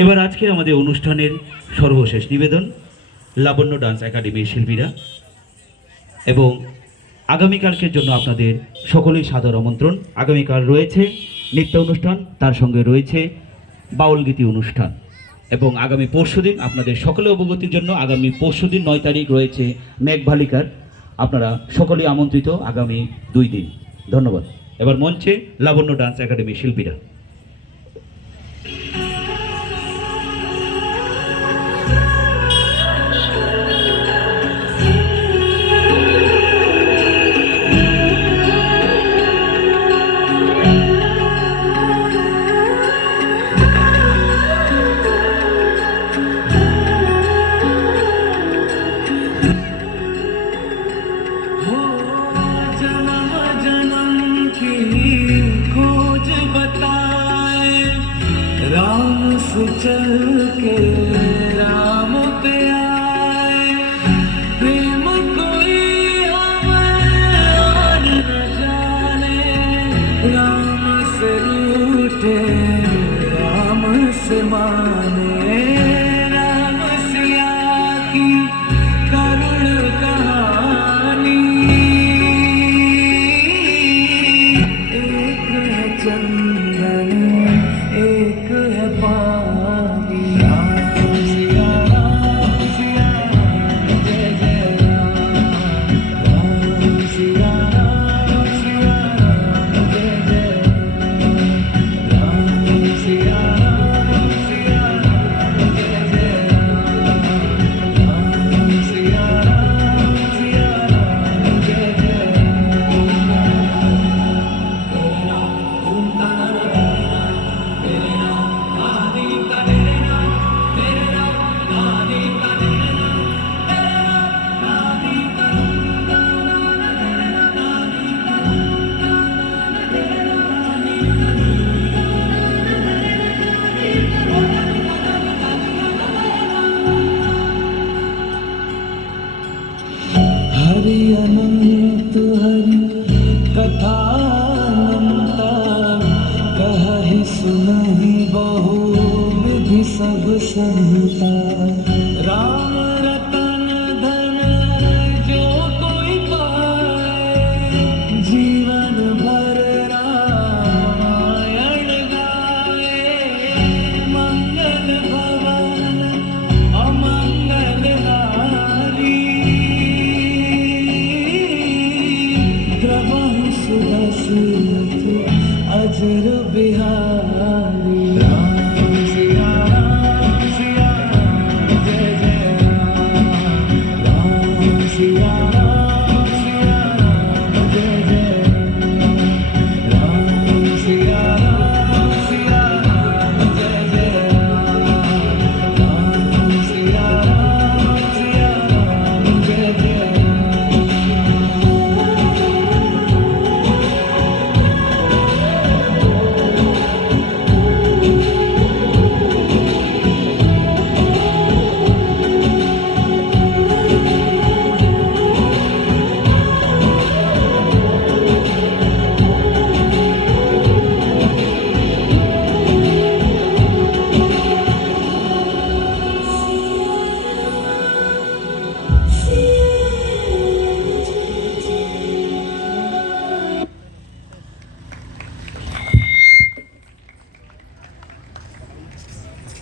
এবার আজকে আমাদের অনুষ্ঠানের সর্বশেষ নিবেদন লাবণ্য ডান্স একাডেমির শিল্পীরা এবং আগামীকালকের জন্য আপনাদের সকলেই সাদর আমন্ত্রণ। আগামীকাল রয়েছে নৃত্য অনুষ্ঠান, তার সঙ্গে রয়েছে বাউল গীতি অনুষ্ঠান এবং আগামী পরশুদিন আপনাদের সকলে অবগতির জন্য আগামী পরশুদিন 9 তারিখ রয়েছে মেঘভালিকার। আপনারা সকলেই আমন্ত্রিত আগামী 2 দিন। ধন্যবাদ। এবার মঞ্চে লাবণ্য ডান্স একাডেমির শিল্পীরা। राम से चल के राम पे आए, प्रेम कोई हमें और न जाने, राम से रूठे राम से माने, राम सिया की करुण कहानी, एक है चंदन एक है पानी, राम सिया राम जय जय राम, राम सिया राम जय जय राम, राम सिया राम जय जय राम, राम सिया राम जय जय हरि अनंत हरि कथा अनंता, कहि सुनहि बहु विधि सब संता।